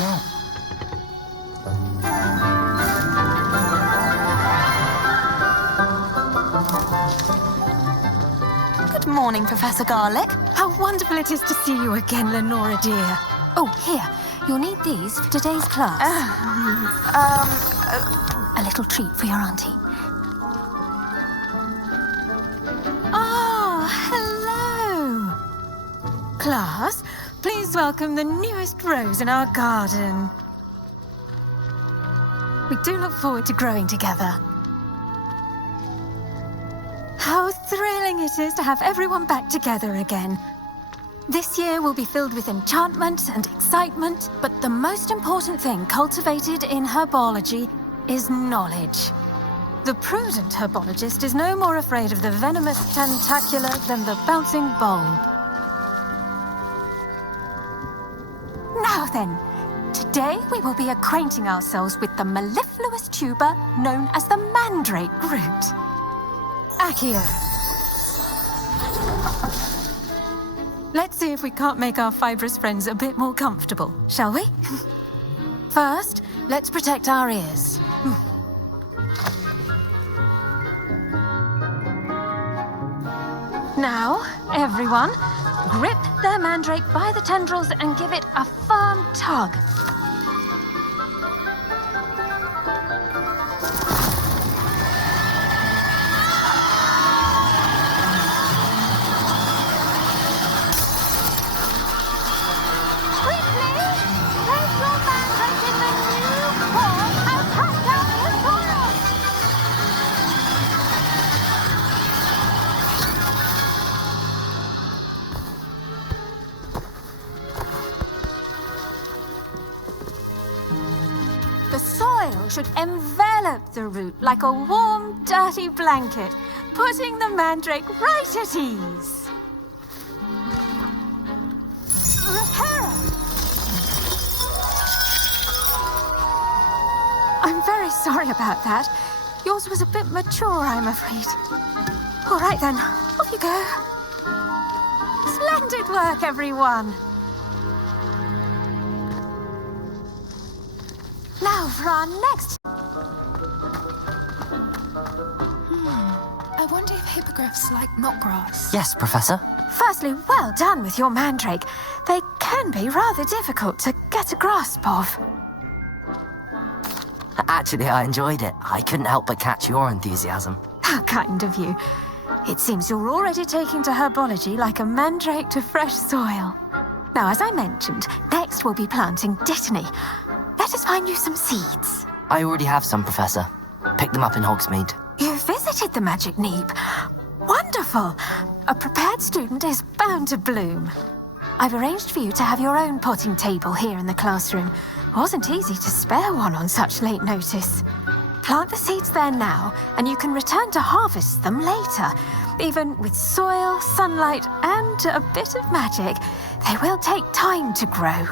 Yeah. Good morning, Professor Garlick. How wonderful it is to see you again, Lenora dear. Oh, here. You'll need these for today's class. A little treat for your auntie. Oh, hello. Class, please welcome the newest rose in our garden. We do look forward to growing together. How thrilling it is to have everyone back together again. This year will be filled with enchantment and excitement, but the most important thing cultivated in herbology is knowledge. The prudent herbologist is no more afraid of the venomous tentacula than the bouncing bulb. Now then, today we will be acquainting ourselves with the mellifluous tuber known as the mandrake root. Accio. Let's see if we can't make our fibrous friends a bit more comfortable, shall we? First, let's protect our ears. Now, everyone, grip their mandrake by the tendrils and give it a firm tug. The soil should envelop the root like a warm, dirty blanket, putting the mandrake right at ease. Reparo! I'm very sorry about that. Yours was a bit mature, I'm afraid. All right then, off you go. Splendid work, everyone. Now for our next... I wonder if hippogriffs like knotgrass. Yes, Professor. Firstly, well done with your mandrake. They can be rather difficult to get a grasp of. Actually, I enjoyed it. I couldn't help but catch your enthusiasm. How kind of you. It seems you're already taking to herbology like a mandrake to fresh soil. Now, as I mentioned, next we'll be planting dittany. Let us find you some seeds. I already have some, Professor. Picked them up in Hogsmeade. You visited the Magic Neep. Wonderful. A prepared student is bound to bloom. I've arranged for you to have your own potting table here in the classroom. Wasn't easy to spare one on such late notice. Plant the seeds there now, and you can return to harvest them later. Even with soil, sunlight, and a bit of magic, they will take time to grow.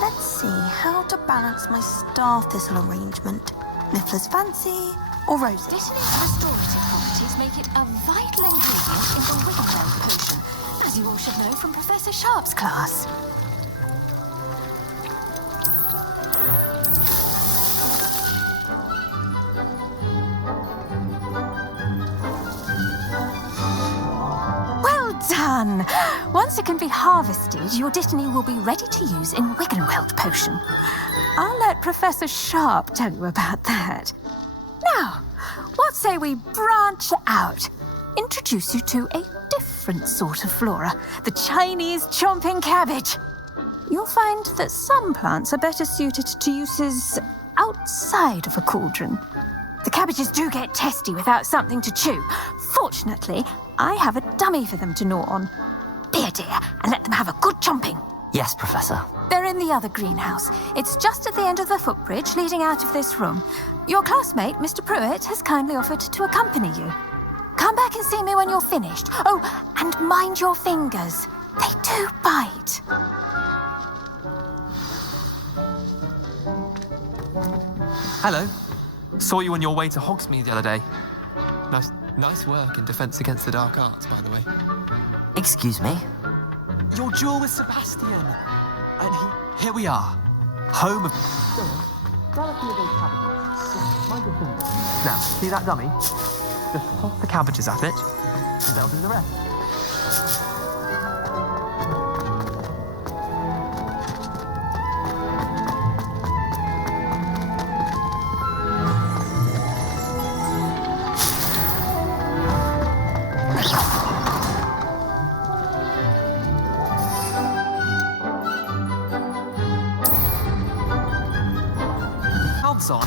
Let's see how to balance my star thistle arrangement. Niffler's Fancy or Roses? Dittany's restorative properties make it a vital ingredient in the Wiggenweld potion, as you all should know from Professor Sharp's class. Well done! Once it can be harvested, your dittany will be ready to use in Wiggenweld potion. I'll let Professor Sharp tell you about that. Now, what say we branch out? Introduce you to a different sort of flora, the Chinese chomping cabbage. You'll find that some plants are better suited to uses outside of a cauldron. The cabbages do get testy without something to chew. Fortunately, I have a dummy for them to gnaw on. Be a dear and let them have a good chomping. Yes, Professor. They're in the other greenhouse. It's just at the end of the footbridge leading out of this room. Your classmate, Mr. Pruitt, has kindly offered to accompany you. Come back and see me when you're finished. Oh, and mind your fingers. They do bite. Hello. Saw you on your way to Hogsmeade the other day. Nice work in Defense Against the Dark Arts, by the way. Excuse me? Your duel with Sebastian. And here we are. Home of... Now, see that dummy? Just toss the cabbages at it, and they'll do the rest. Odds on.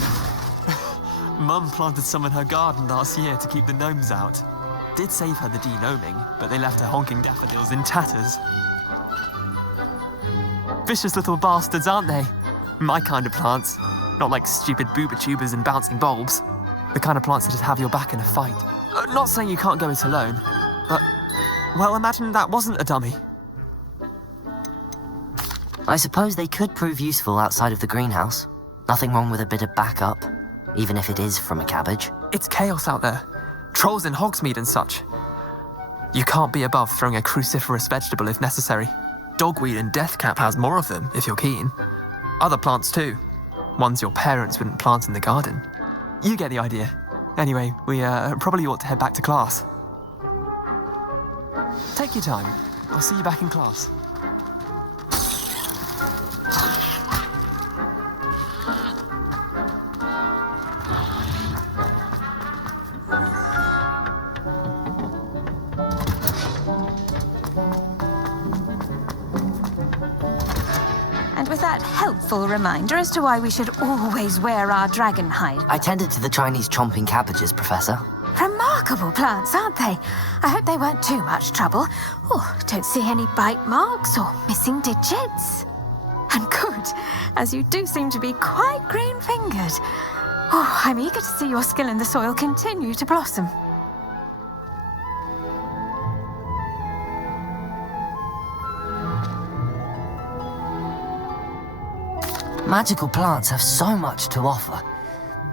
Mum planted some in her garden last year to keep the gnomes out. Did save her the de-gnoming, but they left her honking daffodils in tatters. Vicious little bastards, aren't they? My kind of plants. Not like stupid booba tubers and bouncing bulbs. The kind of plants that just have your back in a fight. Not saying you can't go it alone, but... well, imagine that wasn't a dummy. I suppose they could prove useful outside of the greenhouse. Nothing wrong with a bit of backup, even if it is from a cabbage. It's chaos out there. Trolls in Hogsmeade and such. You can't be above throwing a cruciferous vegetable if necessary. Dogweed and deathcap has more of them, if you're keen. Other plants too. Ones your parents wouldn't plant in the garden. You get the idea. Anyway, we probably ought to head back to class. Take your time. I'll see you back in class. And with that helpful reminder as to why we should always wear our dragon hide. I tended to the Chinese chomping cabbages, Professor. Remarkable plants, aren't they? I hope they weren't too much trouble. Oh, don't see any bite marks or missing digits. And good, as you do seem to be quite green-fingered. Oh, I'm eager to see your skill in the soil continue to blossom. Magical plants have so much to offer.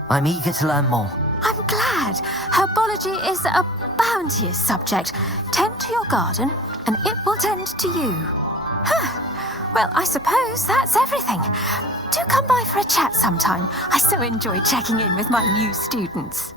I'm eager to learn more. I'm glad. Herbology is a bounteous subject. Tend to your garden, and it will tend to you. Huh. Well, I suppose that's everything. Do come by for a chat sometime. I so enjoy checking in with my new students.